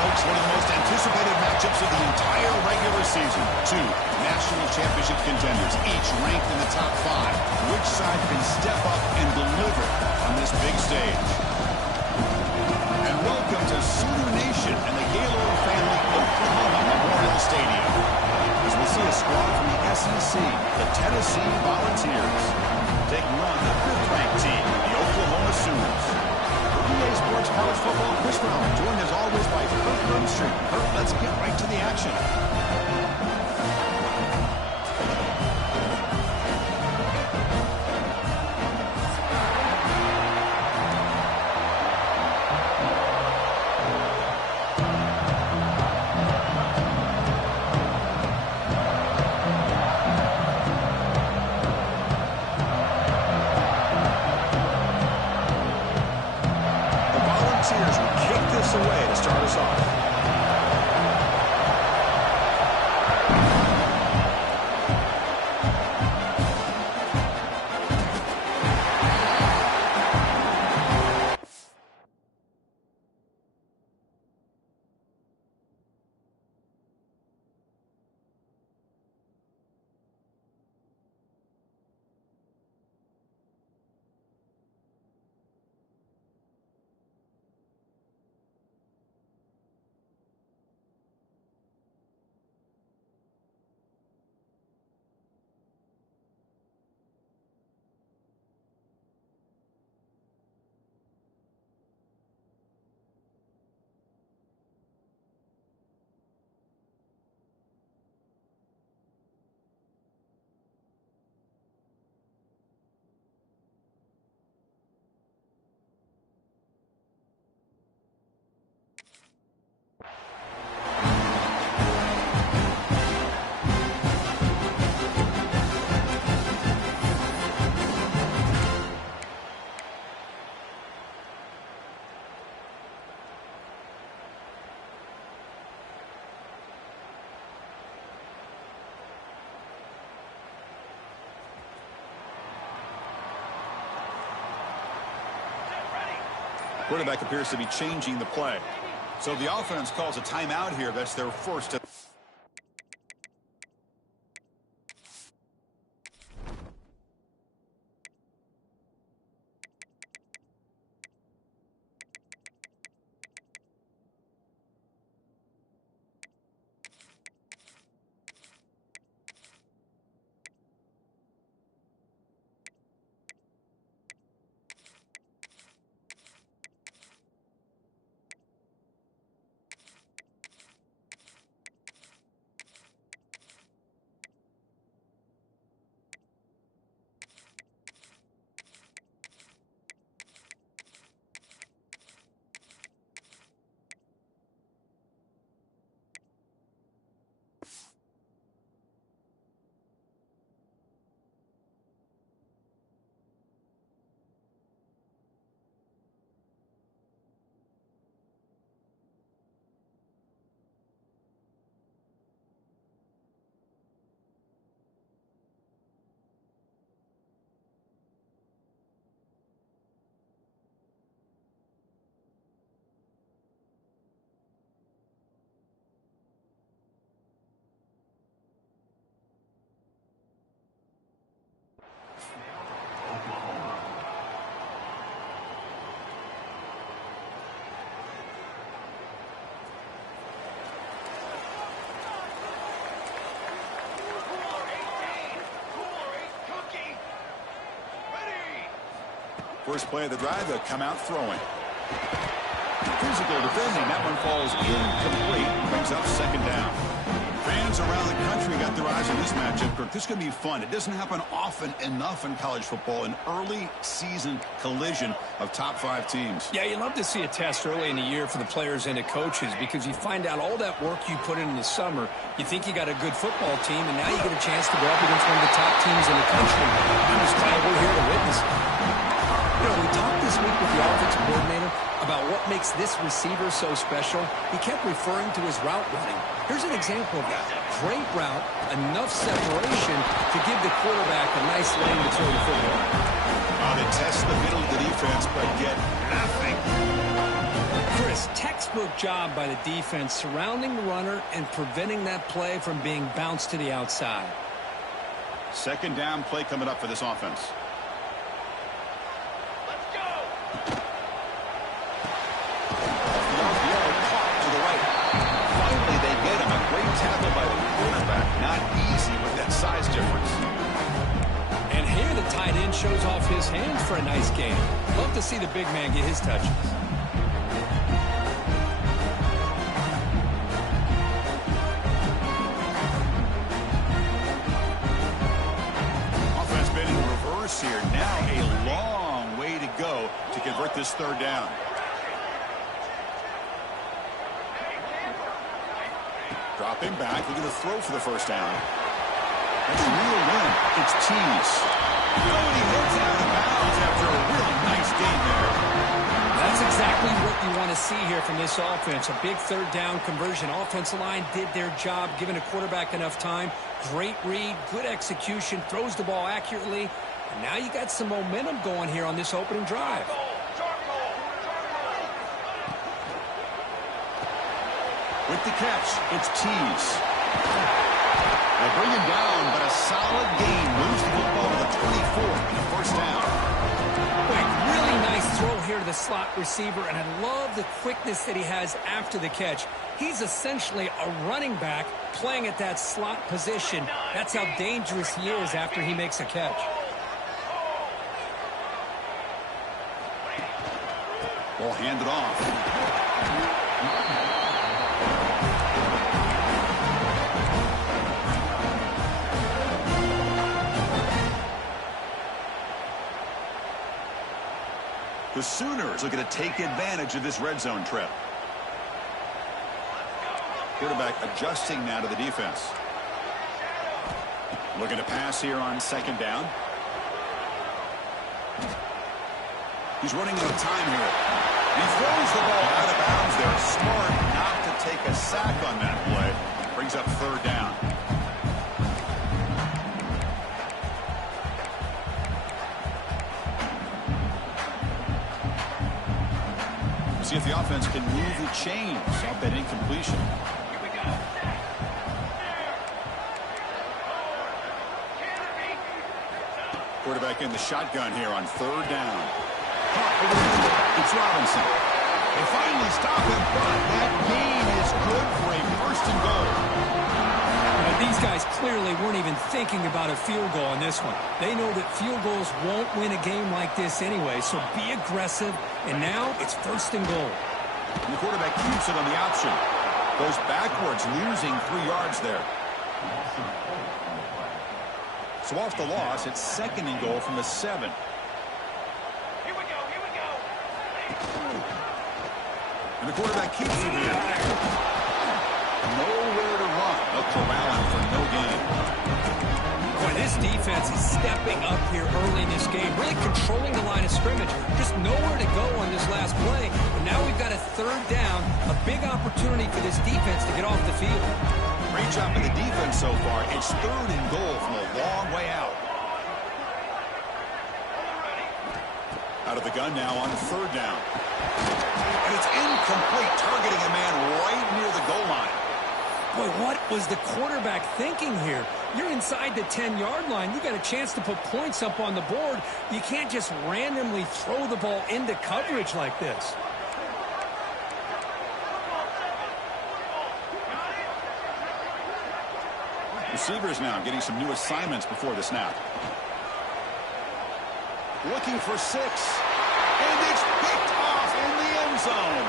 folks, one of the most anticipated matchups of the entire regular season. Two national championship contenders, each ranked in the top 5. Which side can step up and deliver on this big stage? And welcome to Sooner Nation and the Gaylord family Oklahoma Memorial Stadium, as we'll see a squad from the SEC, the Tennessee Volunteers, taking on the 5th-ranked team, the Oklahoma Sooners. EA Sports College Football, Chris Brown, joined as always by Kurt Lundstream. Kurt, let's get right to the action. Away to start us off. Quarterback appears to be changing the play. So the offense calls a timeout here. That's their first. First play of the drive, they'll come out throwing. Physical defending. That one falls incomplete. Brings up second down. Fans around the country got their eyes on this matchup. Kirk, this is going to be fun. It doesn't happen often enough in college football. An early season collision of top 5 teams. Yeah, you love to see a test early in the year for the players and the coaches because you find out all that work you put in the summer. You think you got a good football team, and now you get a chance to go up against one of the top teams in the country. I'm just glad we're here to witness it. You know, we talked this week with the offensive coordinator about what makes this receiver so special. He kept referring to his route running. Here's an example of that. Great route, enough separation to give the quarterback a nice lane to throw the football. They test the middle of the defense, but get nothing. Chris, textbook job by the defense surrounding the runner and preventing that play from being bounced to the outside. Second down play coming up for this offense. Let's go. Caught to the right. Finally, they get him. A great tackle by the quarterback. Not easy with that size difference. And here the tight end shows off his hands for a nice game. Love to see the big man get his touches. Here. Now a long way to go to convert this third down. Dropping back, looking to throw for the first down. That's a real win. It's Cheese. Oh, he heads out of bounds after a really nice gain there. That's exactly what you want to see here from this offense. A big third down conversion. Offensive line did their job, giving a quarterback enough time. Great read, good execution, throws the ball accurately. And now you got some momentum going here on this opening drive. With the catch, it's Cheese. They bring him down, but a solid gain moves the football to the 24 and a first down. Quick, really nice throw here to the slot receiver, and I love the quickness that he has after the catch. He's essentially a running back playing at that slot position. That's how dangerous he is after he makes a catch. Ball handed off. The Sooners looking to take advantage of this red zone trip. Quarterback adjusting now to the defense. Looking to pass here on second down. He's running out of time here. He throws the ball out of bounds there. Smart not to take a sack on that play. Brings up third down. See if the offense can move the chains off that incompletion. Quarterback in the shotgun here on third down. It's Robinson. They finally stop him, but that gain is good for a first and goal. But these guys clearly weren't even thinking about a field goal on this one. They know that field goals won't win a game like this anyway, so be aggressive, and now it's first and goal. And the quarterback keeps it on the option. Goes backwards, losing 3 yards there. So off the loss, it's second and goal from the 7. And the quarterback keeps it here. Nowhere to run. They'll corral him for no gain. Boy, this defense is stepping up here early in this game, really controlling the line of scrimmage. Just nowhere to go on this last play. But now we've got a third down, a big opportunity for this defense to get off the field. Great job by the defense so far. It's third and goal from a long way out. Out of the gun now on third down. And it's incomplete, targeting a man right near the goal line. Boy, what was the quarterback thinking here? You're inside the 10-yard line. You got a chance to put points up on the board. You can't just randomly throw the ball into coverage like this. Receivers now getting some new assignments before the snap. Looking for 6. And it's picked off in the end zone.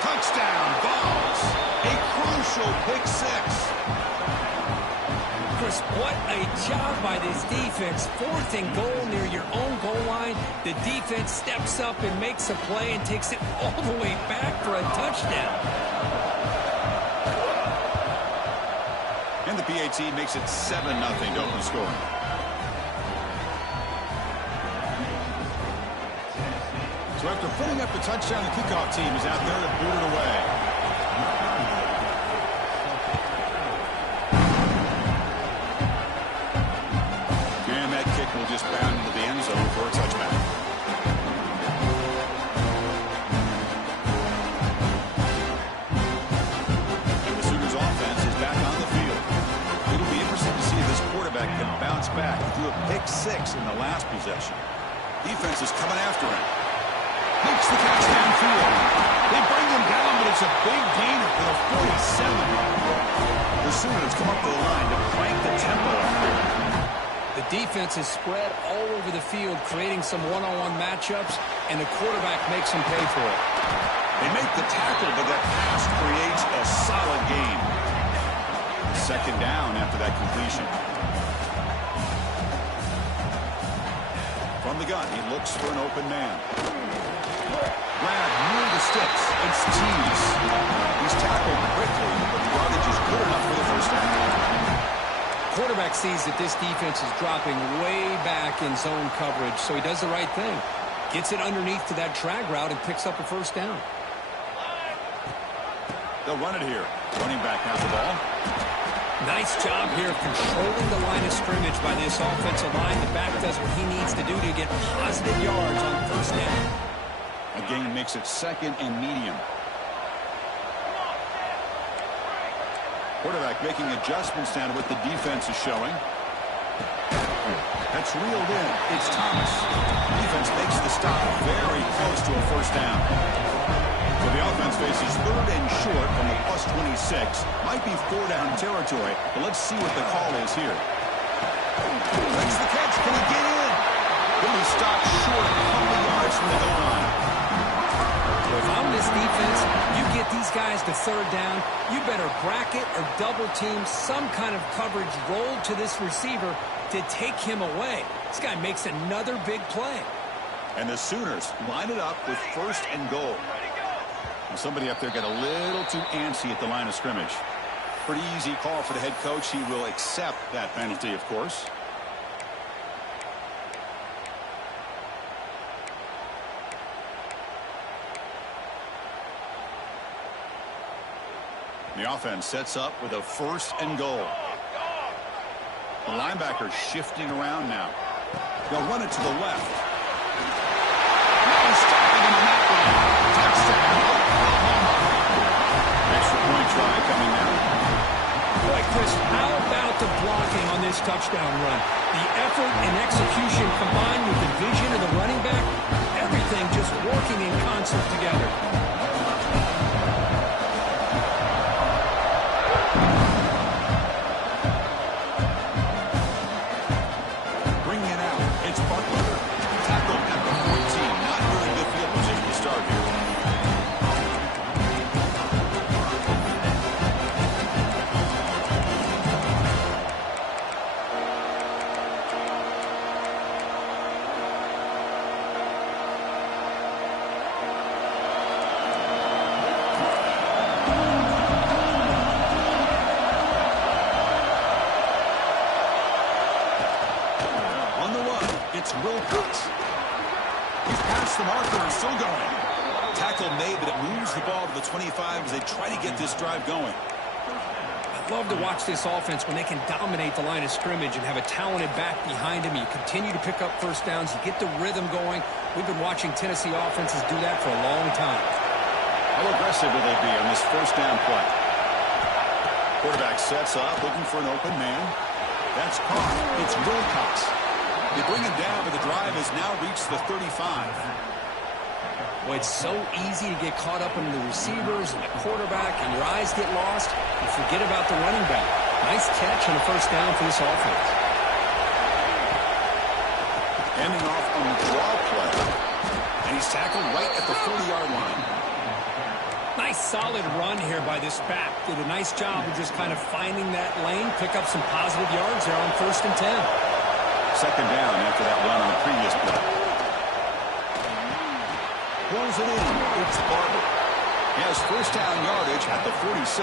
Touchdown, Vols. A crucial pick 6. Chris, what a job by this defense. 4th and goal near your own goal line. The defense steps up and makes a play and takes it all the way back for a touchdown. And the PAT makes it 7-0 to open scoring. So after putting up the touchdown, the kickoff team is out there to boot it away. just bound into the end zone for a touchback. And the Sooners offense is back on the field. It'll be interesting to see if this quarterback can bounce back. He threw a pick-6 in the last possession. Defense is coming after him. Makes the catch downfield. They bring him down, but it's a big gainer for the 47. The Sooners come up to the line to crank the tempo up here. The defense is spread all over the field, creating some one-on-one matchups, and the quarterback makes them pay for it. They make the tackle, but that pass creates a solid gain. Second down after that completion. From the gun, he looks for an open man. Grab near the sticks. It's Tease. He's tackled quickly, but the yardage is good enough for the first down. Quarterback sees that this defense is dropping way back in zone coverage, so he does the right thing. Gets it underneath to that drag route and picks up a first down. They'll run it here. Running back has the ball. Nice job here of controlling the line of scrimmage by this offensive line. The back does what he needs to do to get positive yards on first down. A gain makes it second and medium. Quarterback making adjustments down to what the defense is showing. That's reeled in. It's Thomas. Defense makes the stop very close to a first down. So the offense faces third and short from the plus 26. Might be 4-down territory, but let's see what the call is here. Makes the catch. Can he get in? Will he stop short a couple yards from the goal line? If I'm this defense, you get these guys to third down, you better bracket or double team some kind of coverage roll to this receiver to take him away. This guy makes another big play. And the Sooners line it up with first and goal. And somebody up there got a little too antsy at the line of scrimmage. Pretty easy call for the head coach. He will accept that penalty, of course. The offense sets up with a first and goal. The linebacker shifting around now. They'll run it to the left. Now stopping him on that one. Touchdown. Extra point try coming now. Boy, Chris, how about the blocking on this touchdown run? The effort and execution combined with the vision of the running back, everything just working in concert together. It's Wilcox. He's past the marker and still going. Tackle made, but it moves the ball to the 25 as they try to get this drive going. I love to watch this offense when they can dominate the line of scrimmage and have a talented back behind him. You continue to pick up first downs. You get the rhythm going. We've been watching Tennessee offenses do that for a long time. How aggressive will they be on this first down play? Quarterback sets up, looking for an open man. That's caught. It's Wilcox. They bring him down, but the drive has now reached the 35. Well, it's so easy to get caught up in the receivers and the quarterback, and your eyes get lost. You forget about the running back. Nice catch and a first down for this offense. Ending off on the draw play. And he's tackled right at the 40-yard line. Nice solid run here by this back. Did a nice job of just kind of finding that lane, pick up some positive yards there on 1st and 10. Second down after that run on the previous play. Pulls it in. It's Barber. He has first down yardage at the 46.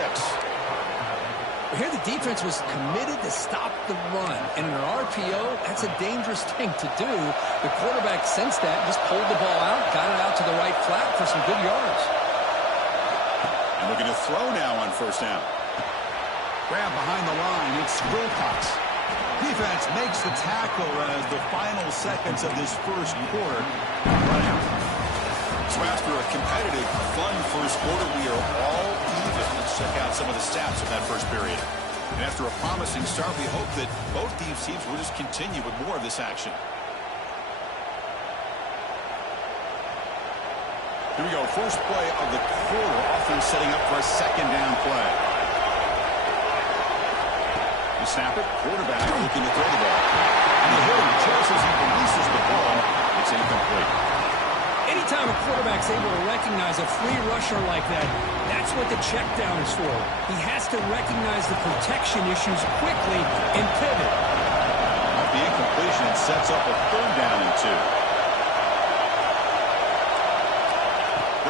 Here the defense was committed to stop the run. And in an RPO, that's a dangerous thing to do. The quarterback sensed that, just pulled the ball out, got it out to the right flat for some good yards. And looking to throw now on first down. Grab behind the line. It's Wilcox. Defense makes the tackle as the final seconds of this first quarter run out. So after a competitive, fun first quarter, we are all even. Let's check out some of the stats of that first period. And after a promising start, we hope that both these teams will just continue with more of this action. Here we go. First play of the quarter. Offense setting up for a second down play. The snap it. Quarterback looking to throw the ball. And the hitter just as he releases the ball, it's incomplete. Anytime a quarterback's able to recognize a free rusher like that, that's what the check down is for. He has to recognize the protection issues quickly and pivot. Off the incompletion, it sets up a third down and 2.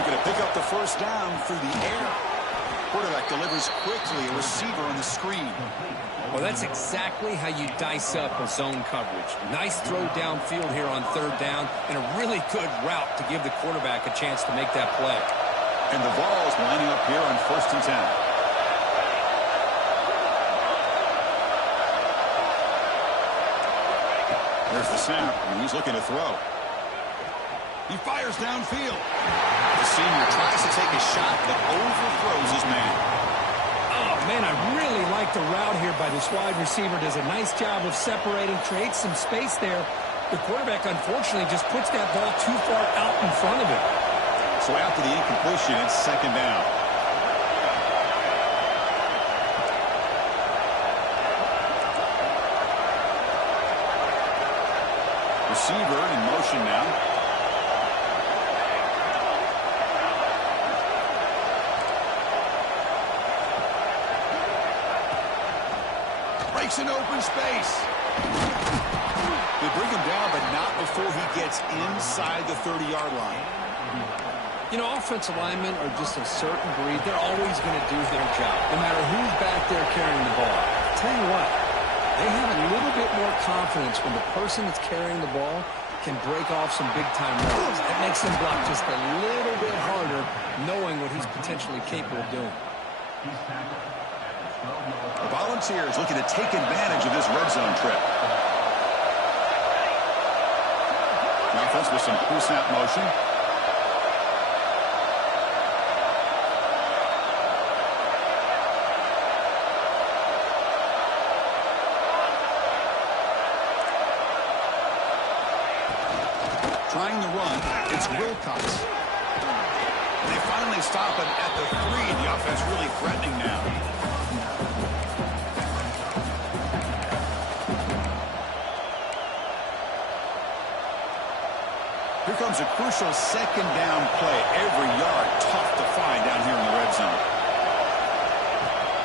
Looking to pick up the first down through the air. Quarterback delivers quickly, a receiver on the screen. Well, that's exactly how you dice up a zone coverage. Nice throw downfield here on third down, and a really good route to give the quarterback a chance to make that play. And the ball is lining up here on 1st and 10. There's the snap, and he's looking to throw. He fires downfield. The senior tries to take a shot that overthrows his man. Oh, man, I really like the route here by this wide receiver. Does a nice job of separating, creates some space there. The quarterback, unfortunately, just puts that ball too far out in front of him. So after the incompletion, it's second down. Receiver in motion now. Breaks an open space. They bring him down, but not before he gets inside the 30-yard line. You know, offensive linemen are just a certain breed. They're always going to do their job, no matter who's back there carrying the ball. I'll tell you what, they have a little bit more confidence when the person that's carrying the ball can break off some big-time runs. That makes them block just a little bit harder, knowing what he's potentially capable of doing. The Volunteers looking to take advantage of this red zone trip. The offense with some pre-snap motion. Trying the run, it's Wilcox. And they finally stop him at the 3, and the offense really threatening now. Here comes a crucial second down play. Every yard tough to find down here in the red zone.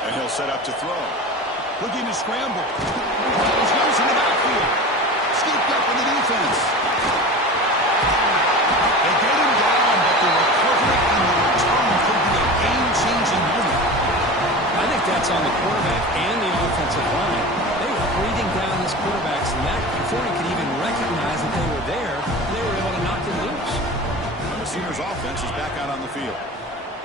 And he'll set up to throw. Looking to scramble. He's loose in the backfield. Scooped up in the defense. They get him down, but the recovery and the return could be a game-changing moment. I think that's on the quarterback and the offensive line. They were breathing down this quarterback's neck before he could even recognize that they were there. They were able to knock him loose. And the Sooners offense is back out on the field.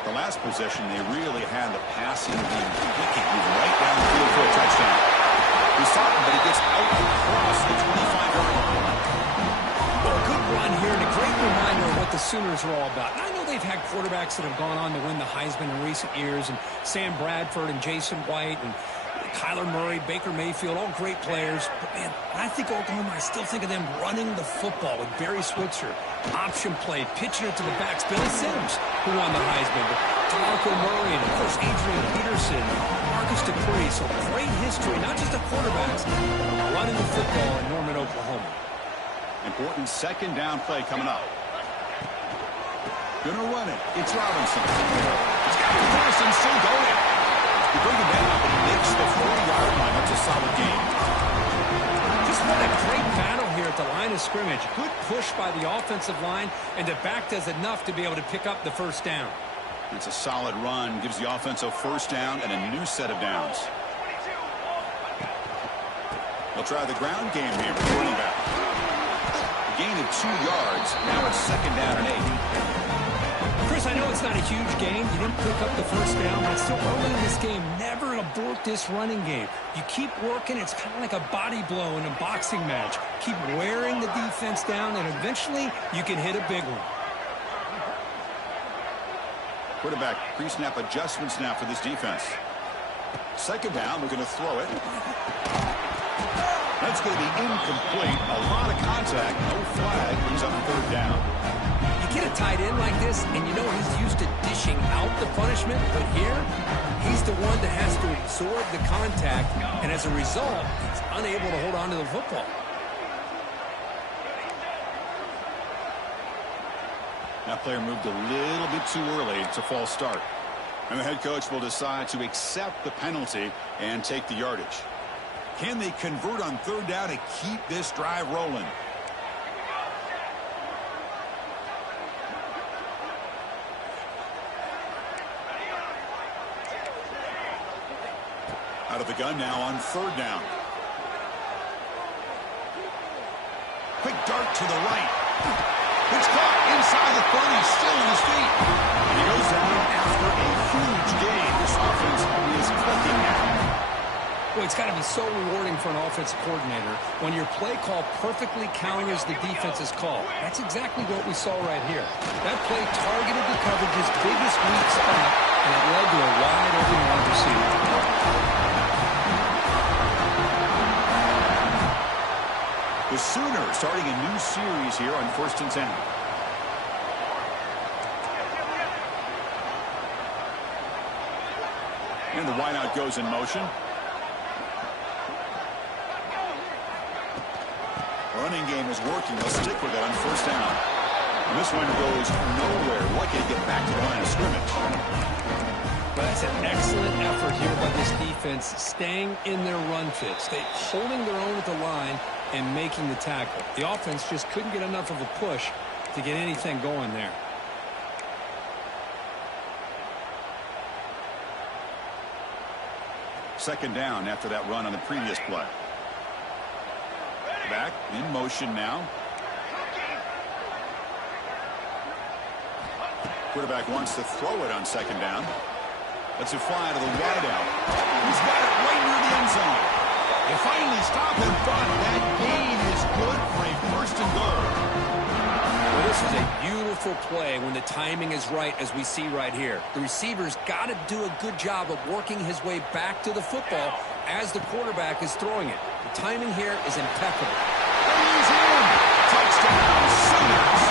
The last possession, they really had the passing game clicking, moving right down the field for a touchdown. We saw him, but he gets out across the 25-yard line. Well, a good run here and a great reminder of what the Sooners are all about. And I know they've had quarterbacks that have gone on to win the Heisman in recent years, and Sam Bradford and Jason White and Kyler Murray, Baker Mayfield, all great players. But, man, when I think Oklahoma, I still think of them running the football with Barry Switzer. Option play, pitching it to the backs. Billy Sims, who won the Heisman. But DeMarco Murray and, of course, Adrian Peterson, Marcus Dupree. So great history, not just of quarterbacks, but running the football in Norman, Oklahoma. Important second down play coming up. Gonna run it. It's Robinson. It's got the pass and still going. You bring him down, but he makes the 40-yard line. That's a solid game. Just what a great battle here at the line of scrimmage. Good push by the offensive line, and the back does enough to be able to pick up the first down. It's a solid run. Gives the offense a first down and a new set of downs. They'll try the ground game here with running back. Gain of 2 yards. Now it's second down and 8. Chris, I know it's not a huge gain. You didn't pick up the first down, but still early in this game, never a abort this running game. You keep working, it's kind of like a body blow in a boxing match. Keep wearing the defense down, and eventually you can hit a big one. Quarterback pre-snap adjustments now for this defense. Second down, we're going to throw it. That's going to be incomplete. A lot of contact. No flag. Brings up third down. You get a tight end like this, and you know he's used to dishing out the punishment, but here, he's the one that has to absorb the contact, and as a result, he's unable to hold on to the football. That player moved a little bit too early. It's a false start. And the head coach will decide to accept the penalty and take the yardage. Can they convert on third down to keep this drive rolling? Out of the gun now on third down. Quick dart to the right. It's caught inside the 30, still on his feet. And he goes down after a huge gain. This offense is clicking now. Well, it's got to be so rewarding for an offensive coordinator when your play call perfectly counters the defense's call. That's exactly what we saw right here. That play targeted the coverage's biggest weak spot, and it led to a wide open wide receiver. The Sooners starting a new series here on 1st and 10. And the wideout goes in motion. Running game is working. They'll stick with it on first down. And this one goes nowhere. Lucky to get back to the line of scrimmage. But that's an excellent effort here by this defense, staying in their run fit, holding their own at the line and making the tackle. The offense just couldn't get enough of a push to get anything going there. Second down after that run on the previous play. Back in motion now. Quarterback wants to throw it on second down. Lets it fly to the wideout. He's got it right near the end zone. They finally stop him, but that gain is good for a first and goal. Well, this is a beautiful play when the timing is right, as we see right here. The receiver's got to do a good job of working his way back to the football as the quarterback is throwing it. The timing here is impeccable. And he's in. Touchdown, Sooners.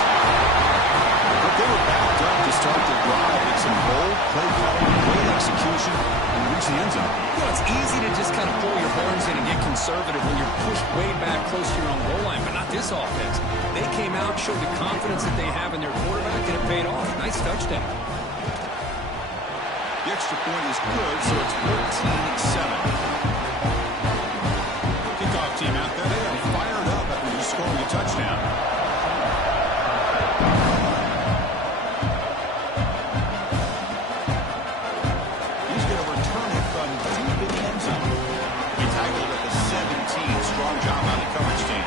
But they were backed up to start the drive. It's some bold play calling, great execution, and reach the end zone. You know, it's easy to just kind of pull your horns in and get conservative when you're pushed way back close to your own goal line, but not this offense. They came out, showed the confidence that they have in their quarterback, and it paid off. Nice touchdown. The extra point is good, so it's 14-7. Kickoff team out there, they are fired up after just scoring a touchdown. He's going to return it from deep in the end zone. He tackled at the 17. Strong job on the coverage team.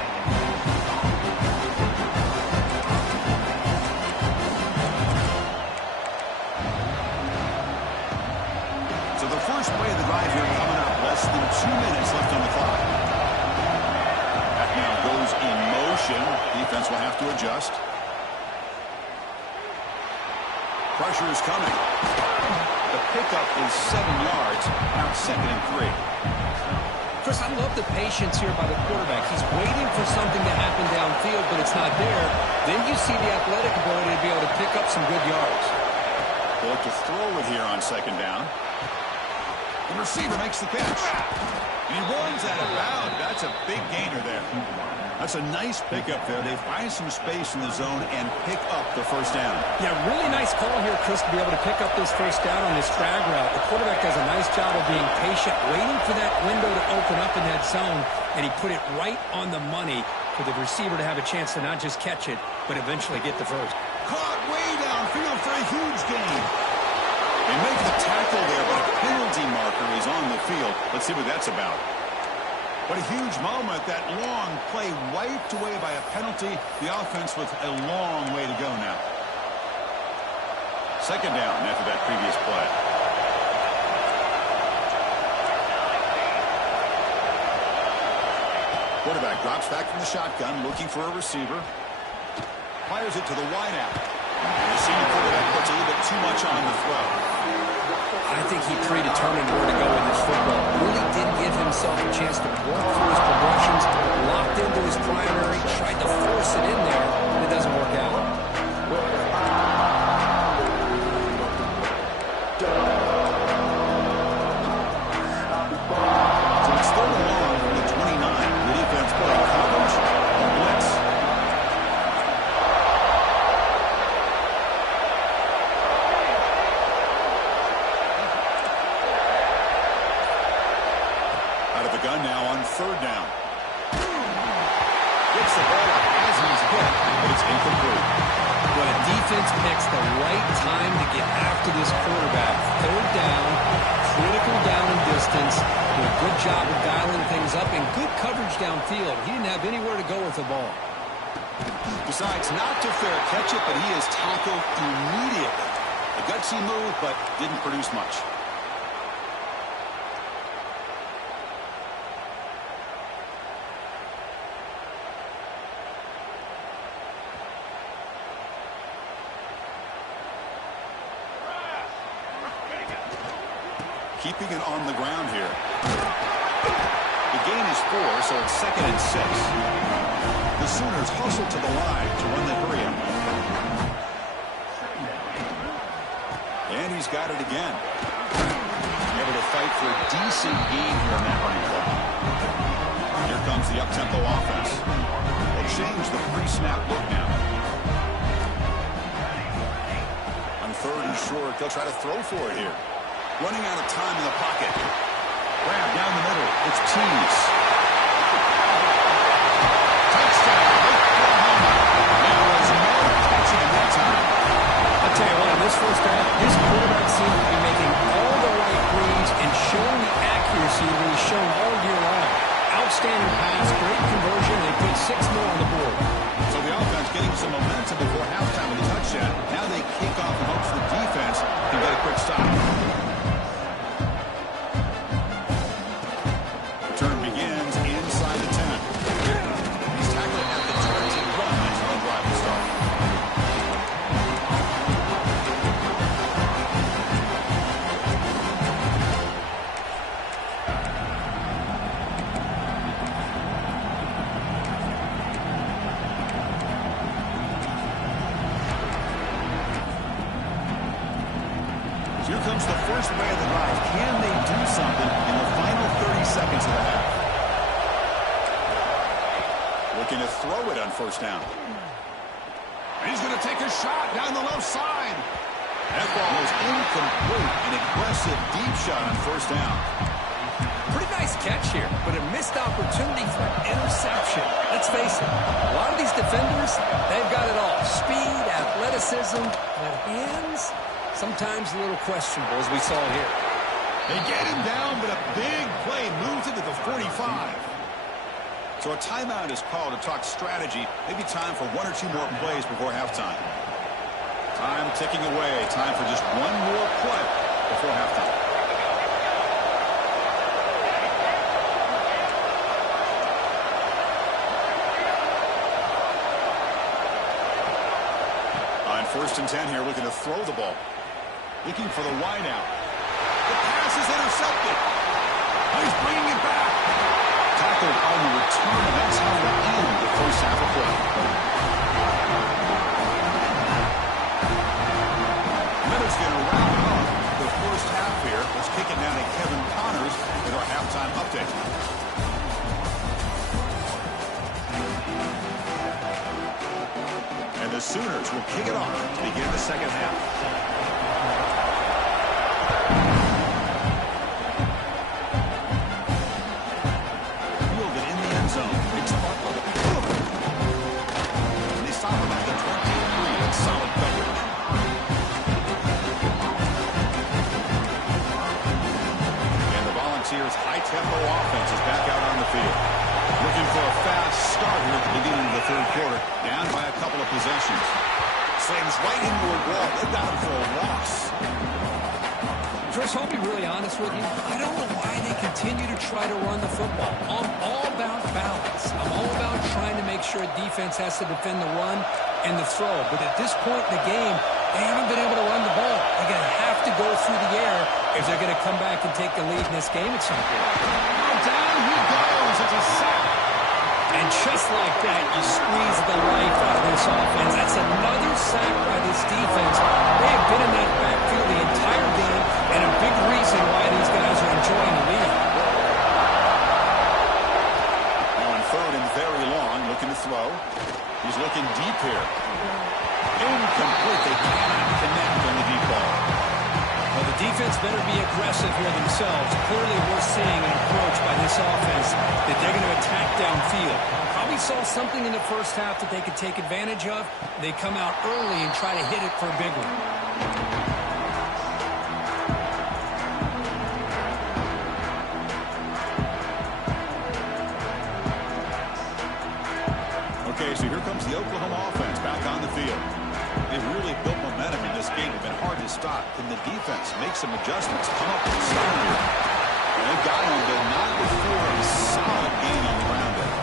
So the first play of the drive here coming up. Less than 2 minutes left on the clock. That now goes in motion. Defense will have to adjust. Pressure is coming. The pickup is 7 yards. Now 2nd and 3. Chris, I love the patience here by the quarterback. He's waiting for something to happen downfield, but it's not there. Then you see the athletic ability to be able to pick up some good yards. They'll look to throw it here on second down. The receiver makes the catch. And he runs out of bounds. That's a big gainer there. That's a nice pickup there. They find some space in the zone and pick up the first down. Yeah, really nice call here, Chris, to be able to pick up this first down on this drag route. The quarterback does a nice job of being patient, waiting for that window to open up in that zone, and he put it right on the money for the receiver to have a chance to not just catch it, but eventually get the first. Caught way downfield for a huge gain. They make the tackle there, but a penalty marker is on the field. Let's see what that's about. What a huge moment. That long play wiped away by a penalty. The offense with a long way to go now. Second down after that previous play. Quarterback drops back from the shotgun, looking for a receiver. Fires it to the wideout. And the senior quarterback puts a little bit too much on the throw. I think he predetermined where to go with his football. Really didn't give himself a chance to work through his progressions, locked into his primary, tried to force it in there, and it doesn't work out. So it's third and long from the 29. The defense playing coverage or blitz. Out of the gun now on third down. Gets the ball as he's hit, but it's incomplete. When a defense picks the right time to get after this quarterback, third down, critical down and distance, do a good job of dialing things up, and good coverage downfield. He didn't have anywhere to go with the ball. Decides not to fair catch it, but he is tackled immediately. A gutsy move, but didn't produce much. Keeping it on the ground here. The gain is 4, so it's 2nd and 6. The Sooners hustle to the line to run the hurry up. And he's got it again. Able to fight for a decent gain here on that running play. Here comes the up-tempo offense. They'll change the pre-snap look now. On third and short, they'll try to throw for it here. Running out of time in the pocket. Grab down the middle. It's Cheese. Touchdown. There was no catching him that time. I'll tell you what, in this first half, his quarterback seemed to be making all the right reads and showing the accuracy that he's shown all year long. Outstanding pass, great conversion, and they put 6 more on the board. So the offense getting some momentum before halftime with a touchdown. Now they kick off and hopes the defense can get a quick stop. Turn begins inside the 10. He's tackled at the 21 as the drive will start. Here comes the first play of the drive. Can they do something in the final 30 seconds of the half? Looking to throw it on first down. He's going to take a shot down the left side. That ball is incomplete. An aggressive deep shot on first down. Pretty nice catch here, but a missed opportunity for an interception. Let's face it, a lot of these defenders, they've got it all. Speed, athleticism, but hands, sometimes a little questionable, as we saw here. They get him down, but a big play moves into the 45. So a timeout is called to talk strategy. Maybe time for 1 or 2 more plays before halftime. Time ticking away. Time for just 1 more play before halftime. On 1st and 10 here, looking to throw the ball. Looking for the wideout. The pass is intercepted. He's bringing it back. Tackled on the return, and that's how we'll end the first half of play. Minutes going to wrap up the first half here. Let's kick it down to Kevin Connors with our halftime update. And the Sooners will kick it off to begin the second half. High-tempo offense is back out on the field. Looking for a fast start here at the beginning of the third quarter. Down by a couple of possessions. Slams right into a wall. They've got him for a loss. Chris, I'll be really honest with you. I don't know why they continue to try to run the football. I'm all about balance. I'm all about trying to make sure defense has to defend the run and the throw. But at this point in the game, they haven't been able to run the ball. They're going to have to go through the air if they're going to come back and take the lead in this game at some point. Down he goes. It's a sack. And just like that, you squeeze the life out of this offense. That's another sack by this defense. They have been in that backfield the entire game, and a big reason why these guys are enjoying the lead. Now on third and very long, looking to throw. He's looking deep here. Incomplete. They cannot connect on the deep ball. Well, the defense better be aggressive here themselves. Clearly, we're seeing an approach by this offense that they're going to attack downfield. Probably saw something in the first half that they could take advantage of. They come out early and try to hit it for a big one. Okay, so here comes the Oklahoma offense back on the field. They've really built momentum in this game. It's been hard to stop. Can the defense make some adjustments? Come up with a start here. They've got him, but not before a solid gain on the ground there.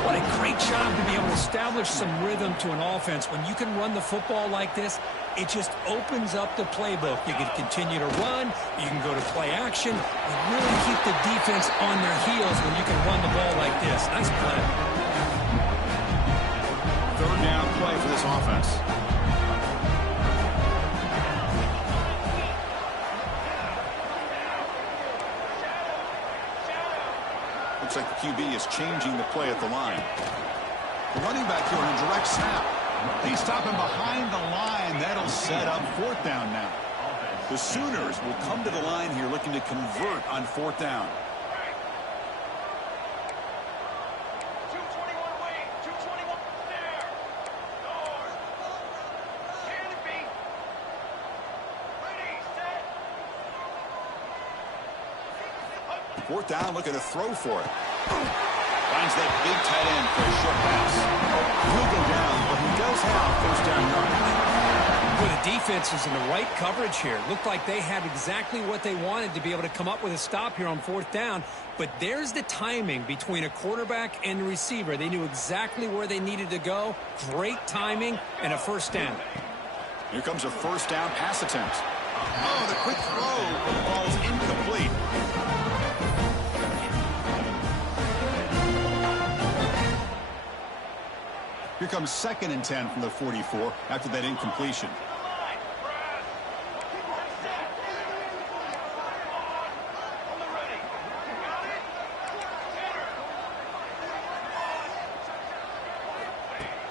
What a great job to be able to establish some rhythm to an offense. When you can run the football like this, it just opens up the playbook. You can continue to run. You can go to play action. You really keep the defense on their heels when you can run the ball like this. Nice play. Third down play for this offense. Looks like the QB is changing the play at the line. The running back here on a direct snap. They stop him behind the line. That'll set up fourth down now. The Sooners will come to the line here looking to convert on fourth down. Fourth down, looking to throw for it. Finds that big tight end for a short pass. He'll go down, but he does have first down yardage. Well, the defense is in the right coverage here. Looked like they had exactly what they wanted to be able to come up with a stop here on fourth down. But there's the timing between a quarterback and the receiver. They knew exactly where they needed to go. Great timing and a first down. Here comes a first down pass attempt. Oh, the quick throw. The ball's incomplete. Here comes 2nd and 10 from the 44 after that incompletion.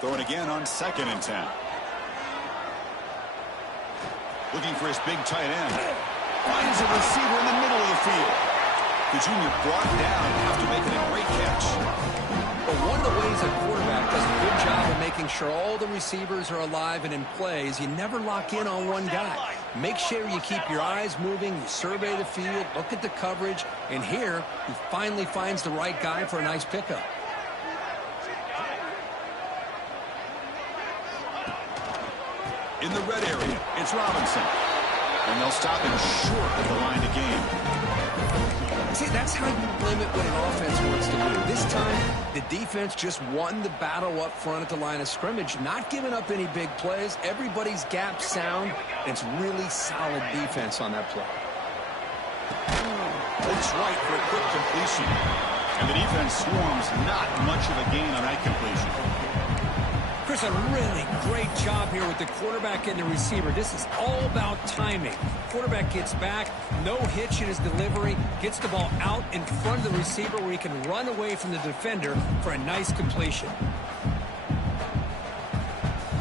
Throwing again on 2nd and 10. Looking for his big tight end. Finds a receiver in the middle of the field. The junior brought down after making a great catch. But one of the ways a quarterback does a good job of making sure all the receivers are alive and in play is you never lock in on one guy. Make sure you keep your eyes moving, you survey the field, look at the coverage, and here he finally finds the right guy for a nice pickup. In the red area, it's Robinson. And they'll stop him short of the line to gain. See, that's how you limit what an offense wants to do. This time, the defense just won the battle up front at the line of scrimmage, not giving up any big plays. Everybody's gap sound. It's really solid defense on that play. Looks right for a quick completion. And the defense swarms not much of a gain on that completion. Chris, a really great job here with the quarterback and the receiver. This is all about timing. Quarterback gets back, no hitch in his delivery, gets the ball out in front of the receiver where he can run away from the defender for a nice completion.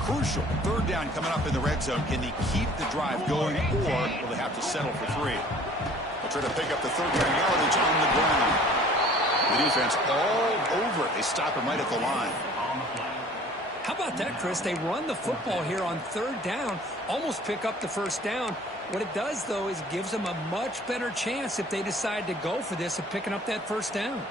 Crucial. Third down coming up in the red zone. Can they keep the drive going, or will they have to settle for 3? They'll try to pick up the third down yardage on the ground. The defense all over it. They stop him right at the line. How about that, Chris? They run the football here on third down, almost pick up the first down. What it does, though, is it gives them a much better chance if they decide to go for this of picking up that first down.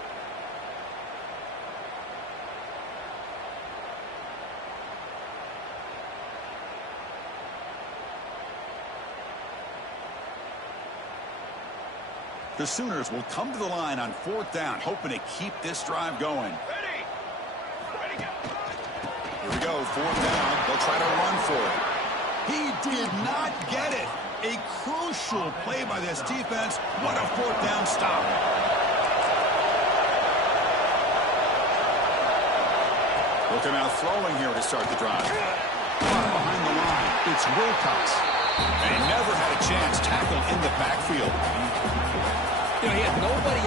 The Sooners will come to the line on 4th down, hoping to keep this drive going. Here we go, 4th down. They'll try to run for it. He did not get it. A crucial play by this defense. What a 4th down stop. Looking out throwing here to start the drive. Behind the line, it's Wilcox. And he never had a chance tackled in the backfield. You know, he had nobody.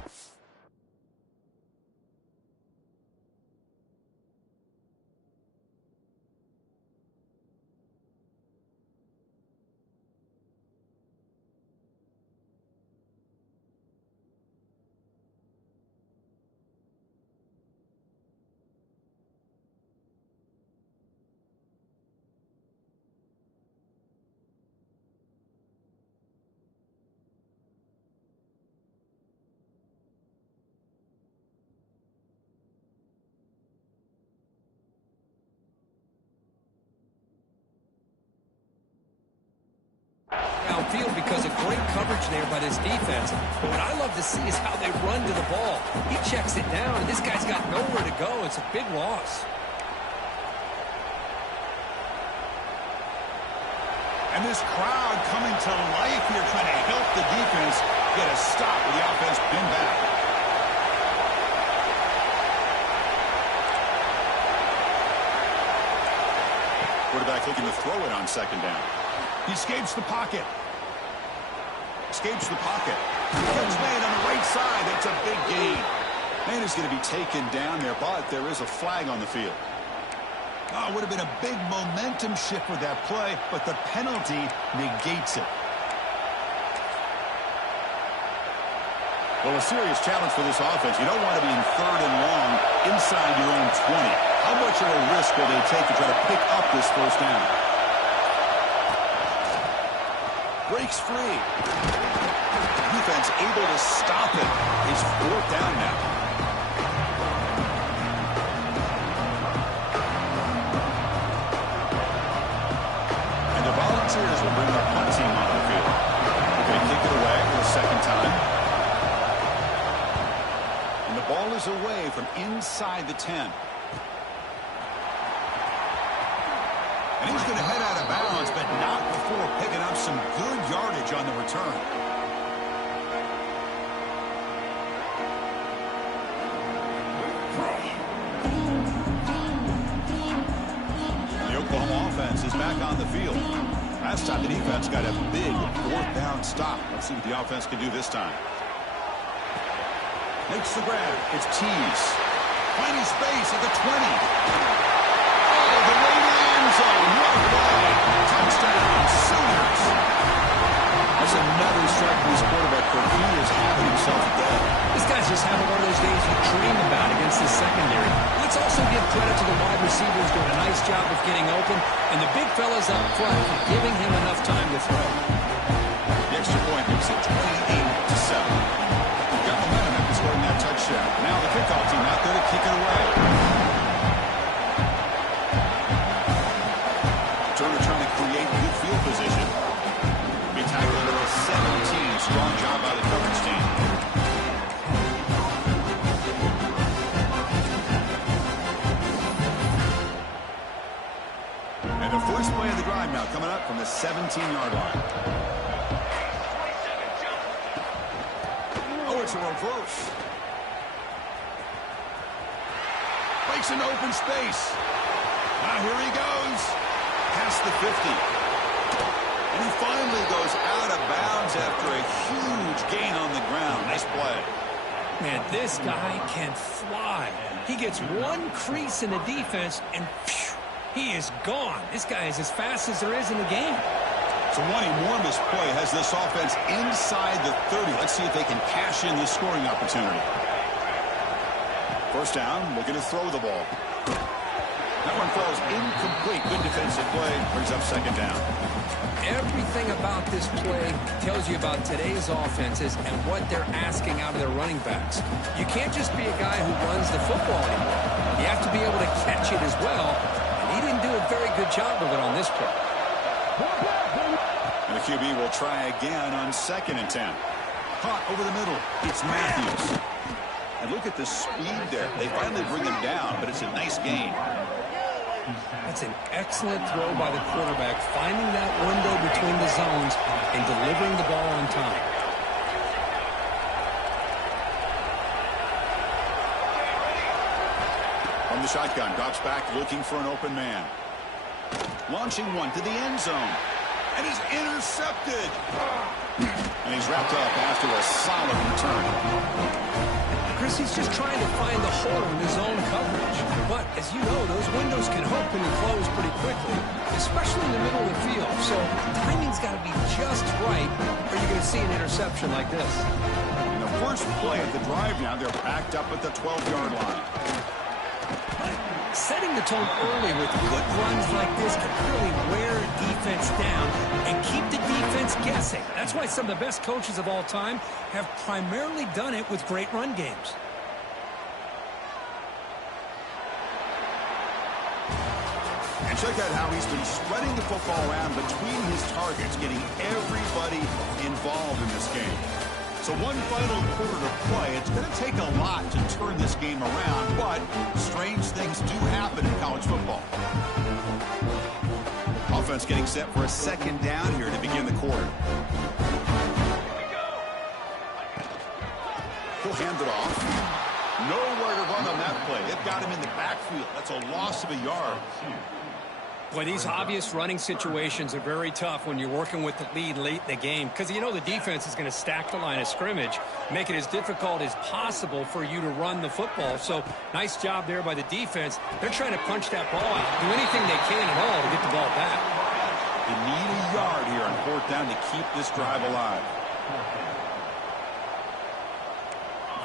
Downfield because of great coverage there by this defense. But what I love to see is how they run to the ball. He checks it down, and this guy's got nowhere to go. It's a big loss. And this crowd coming to life here, trying to help the defense get a stop with the offense pinned back. Quarterback looking to throw it on 2nd down. He escapes the pocket. Escapes the pocket. Catch made on the right side. That's a big gain. Man is going to be taken down there, but there is a flag on the field. Oh, it would have been a big momentum shift with that play, but the penalty negates it. Well, a serious challenge for this offense. You don't want to be in 3rd and long inside your own 20. How much of a risk will they take to try to pick up this 1st down? Breaks free. Defense able to stop it. It's 4th down now. And the Volunteers will bring their punt team on the field. They're going to kick it away for the 2nd time. And the ball is away from inside the 10. And he's going to head out of bounds, but not before picking up some good yardage on the return. The Oklahoma offense is back on the field. Last time the defense got a big 4th down stop. Let's see what the offense can do this time. Makes the grab. It's Tease. Finding space at the 20. The way to the end zone. What a play. Touchdown, Sooners. That's another strike from his quarterback, but he is having himself a day. This guy's just having one of those days you dream about against this secondary. Let's also give credit to the wide receivers doing a nice job of getting open, and the big fellas up front for giving him enough time to throw. The extra point makes it 28-7. We've got momentum after scoring that touchdown. Now the kickoff team out there to kick it away. Turner trying to create good field position. Be tackled under a 17. Strong job by the coverage team. And the first play of the drive now coming up from the 17-yard line. Oh, it's a reverse. Breaks into open space. Now here he goes. Past the 50. And he finally goes out of bounds after a huge gain on the ground. Nice play. Man, this guy can fly. He gets one crease in the defense, and phew, he is gone. This guy is as fast as there is in the game. So one enormous play has this offense inside the 30. Let's see if they can cash in this scoring opportunity. First down, looking to throw the ball. That one falls incomplete. Good defensive play. Brings up 2nd down. Everything about this play tells you about today's offenses and what they're asking out of their running backs. You can't just be a guy who runs the football anymore. You have to be able to catch it as well. And he didn't do a very good job of it on this play. And the QB will try again on 2nd and 10. caught over the middle. It's Matthews. And look at the speed there. They finally bring him down, but it's a nice gain. That's an excellent throw by the quarterback, finding that window between the zones and delivering the ball on time. From the shotgun, drops back looking for an open man. Launching one to the end zone. And he's intercepted. And he's wrapped up after a solid return. Chris, he's just trying to find the hole in his own coverage. But, as you know, those windows can open and close pretty quickly, especially in the middle of the field. So, timing's got to be just right, or you're going to see an interception like this. In the first play of the drive now, they're backed up at the 12-yard line. Setting the tone early with good runs like this can really wear a defense down and keep the defense guessing. That's why some of the best coaches of all time have primarily done it with great run games. And check out how he's been spreading the football around between his targets, getting everybody involved in this game. So one final quarter to play. It's going to take a lot to turn this game around, but strange things do happen in college football. Offense getting set for a second down here to begin the quarter. He'll hand it off. Nowhere to run on that play. It got him in the backfield. That's a loss of a yard. Boy, these obvious running situations are very tough when you're working with the lead late in the game because you know the defense is going to stack the line of scrimmage, make it as difficult as possible for you to run the football. So, nice job there by the defense. They're trying to punch that ball out, do anything they can at all to get the ball back. They need a yard here on fourth down to keep this drive alive.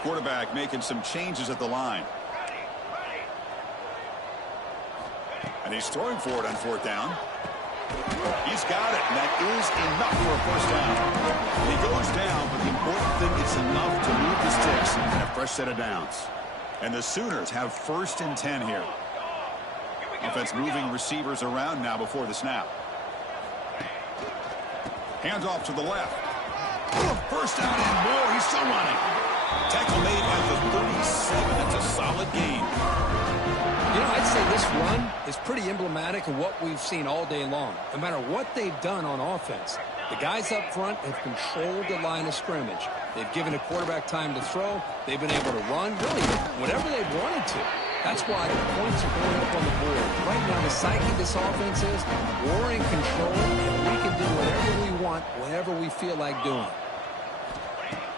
Quarterback making some changes at the line. And he's throwing for it on fourth down. He's got it, and that is enough for a first down. And he goes down, but the important thing is enough to move the sticks and a fresh set of downs. And the Sooners have 1st and 10 here. Offense moving receivers around now before the snap. Hands off to the left. First down and more. He's still running. Tackle made at the 37. That's a solid gain. You know, I'd say this run is pretty emblematic of what we've seen all day long. No matter what they've done on offense, the guys up front have controlled the line of scrimmage. They've given a quarterback time to throw. They've been able to run, really, whatever they've wanted to. That's why the points are going up on the board. Right now, the psyche of this offense is we're in control, and we can do whatever we want, whatever we feel like doing.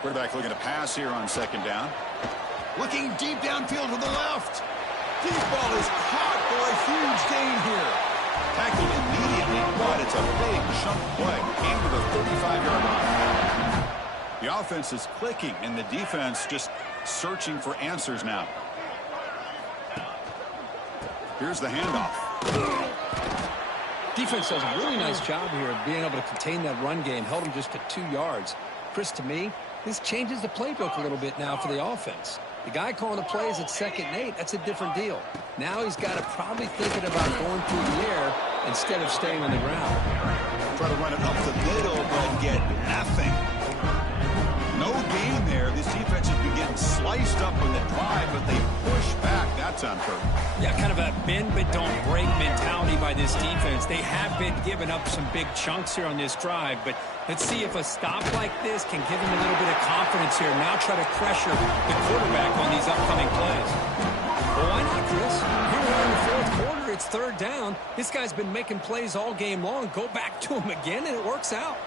Quarterback looking to pass here on second down. Looking deep downfield to the left. Deep ball is caught for a huge gain here. Tackled immediately, but it's a big chunk play. Aimed to the 35-yard line. The offense is clicking, and the defense just searching for answers now. Here's the handoff. Defense does a really nice job here of being able to contain that run game. Held him just to 2 yards. Chris, to me, this changes the playbook a little bit now for the offense. The guy calling the plays at 2nd and 8, that's a different deal. Now he's got to probably thinking about going through the air instead of staying on the ground. Try to run it up the middle, but get nothing. No gain there. This defense has been getting sliced up on the drive, but they push back. That's on purpose. Yeah, kind of a bend but don't break mentality by this defense. They have been giving up some big chunks here on this drive, but let's see if a stop like this can give them a little bit of confidence here. Now try to pressure the quarterback on these upcoming plays. Well, why not, Chris? Here we are in the 4th quarter. It's 3rd down. This guy's been making plays all game long. Go back to him again, and it works out.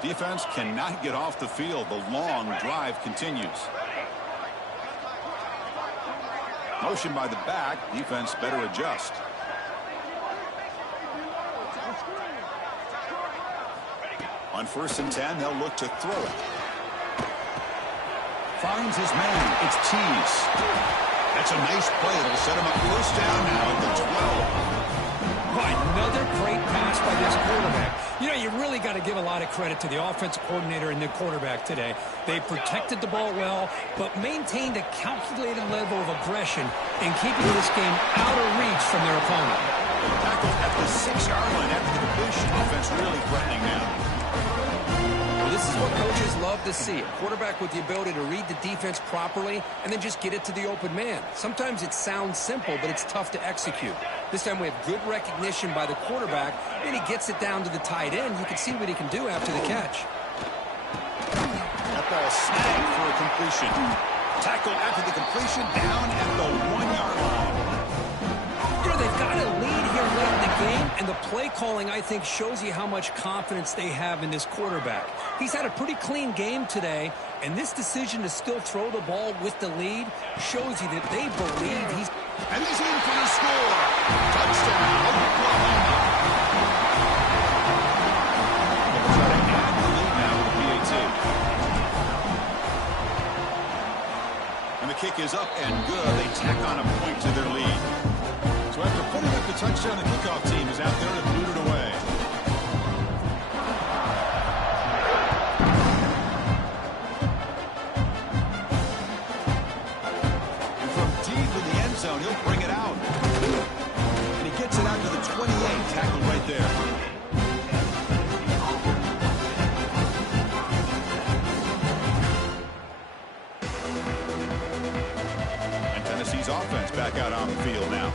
Defense cannot get off the field. The long drive continues. Motion by the back. Defense better adjust. On 1st and 10, they'll look to throw it. Finds his man. It's Tease. That's a nice play. It'll set him up 1st down now at the 12. Another great pass by this quarterback. You know, you really got to give a lot of credit to the offensive coordinator and the quarterback today. They protected the ball well, but maintained a calculated level of aggression in keeping this game out of reach from their opponent. Tackled at the 6-yard line after the completion. Offense really threatening now. Well, this is what coaches love to see. A quarterback with the ability to read the defense properly and then just get it to the open man. Sometimes it sounds simple, but it's tough to execute. This time we have good recognition by the quarterback, and he gets it down to the tight end. You can see what he can do after the catch. That ball snagged for a completion. Tackle after the completion, down at the 1-yard line. You know, they've got a lead here late in the game, and the play calling, I think, shows you how much confidence they have in this quarterback. He's had a pretty clean game today, and this decision to still throw the ball with the lead shows you that they believe he's... And he's in for the score. Touchdown, Oklahoma. They'll try to add the lead now with the PAT. And the kick is up and good. They tack on a point to their lead. So after putting up the touchdown, the kickoff team is out there to boot it away. And from deep in the end zone, he'll bring it out. And he gets it out to the 28, tackled right there. Tennessee's offense back out on the field now.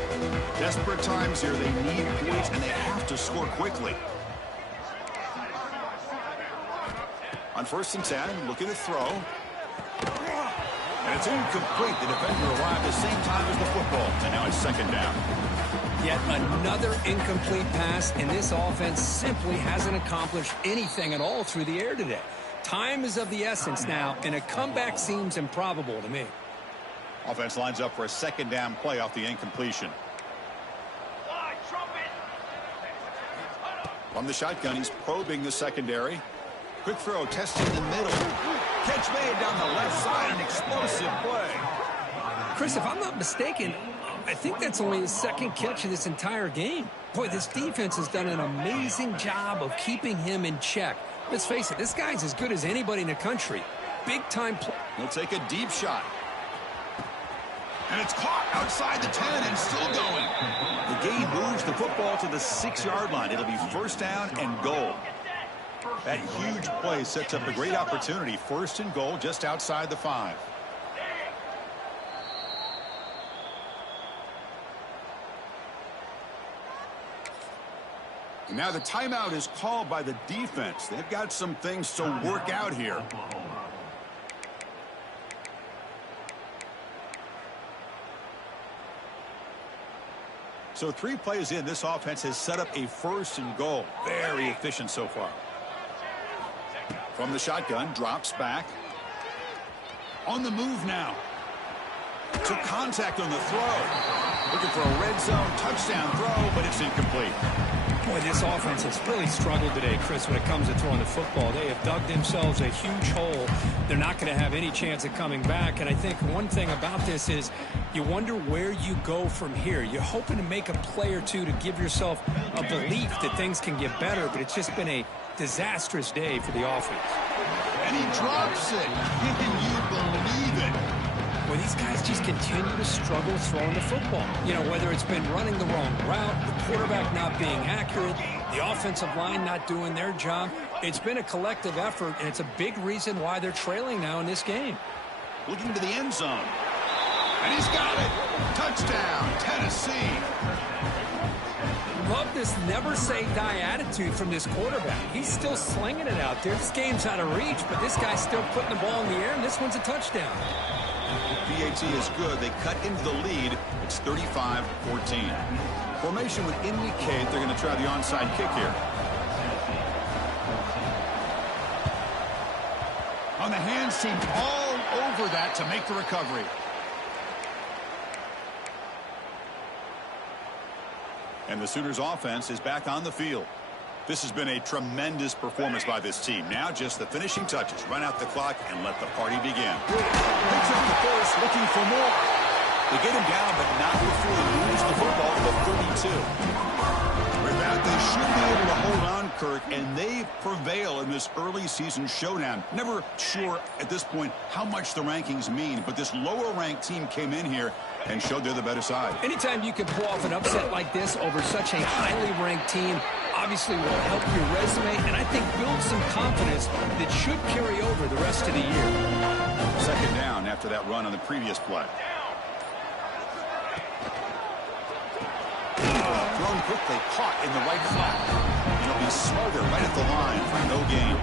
Desperate times here. They need points, and they have to score quickly. On 1st and 10, looking to throw. And it's incomplete. The defender arrived at the same time as the football. And now it's 2nd down. Yet another incomplete pass, and this offense simply hasn't accomplished anything at all through the air today. Time is of the essence now, and a comeback seems improbable to me. Offense lines up for a 2nd down play off the incompletion. From the shotgun, he's probing the secondary. Quick throw, testing the middle. Catch made down the left side, an explosive play. Chris, if I'm not mistaken, I think that's only his 2nd catch of this entire game. Boy, this defense has done an amazing job of keeping him in check. Let's face it, this guy's as good as anybody in the country. Big-time play. He'll take a deep shot. And it's caught outside the 10 and still going. The game moves the football to the 6-yard line. It'll be 1st down and goal. That huge play sets up a great opportunity. 1st and goal just outside the 5. And now the timeout is called by the defense. They've got some things to work out here. So 3 plays in, this offense has set up a 1st and goal. Very efficient so far. From the shotgun, drops back. On the move now. Took contact on the throw. Looking for a red zone touchdown throw, but it's incomplete. Boy, this offense has really struggled today, Chris, when it comes to throwing the football. They have dug themselves a huge hole. They're not going to have any chance of coming back. And I think one thing about this is you wonder where you go from here. You're hoping to make a play or two to give yourself a belief that things can get better, but it's just been a disastrous day for the offense. And he drops it. Can you believe it? Well, these guys just continue to struggle throwing the football. You know, whether it's been running the wrong route, the quarterback not being accurate, the offensive line not doing their job. It's been a collective effort, and it's a big reason why they're trailing now in this game. Looking to the end zone. And he's got it. Touchdown, Tennessee. Love this never-say-die attitude from this quarterback. He's still slinging it out there. This game's out of reach, but this guy's still putting the ball in the air, and this one's a touchdown. PAT is good. They cut into the lead. It's 35-14. Formation would indicate they're going to try the onside kick here. On the hands team all over that to make the recovery. And the Sooners offense is back on the field. This has been a tremendous performance by this team. Now just the finishing touches. Run out the clock and let the party begin. Picks up the first, looking for more. They get him down, but not before he moves the football to the 32. With that, they should be able to hold on Kirk, and they prevail in this early season showdown. Never sure at this point how much the rankings mean, but this lower-ranked team came in here and showed they're the better side. Anytime you can pull off an upset like this over such a highly ranked team, obviously will help your resume, and I think build some confidence that should carry over the rest of the year. Second down after that run on the previous play. Thrown quickly, caught in the right flat. And he'll be smarter right at the line for no gain.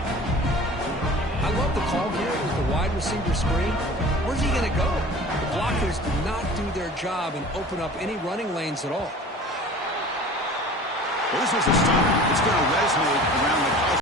I love the call here with the wide receiver screen. Where's he going to go? The blockers do not do their job and open up any running lanes at all. Well, this was a stunt. It's going to resonate around the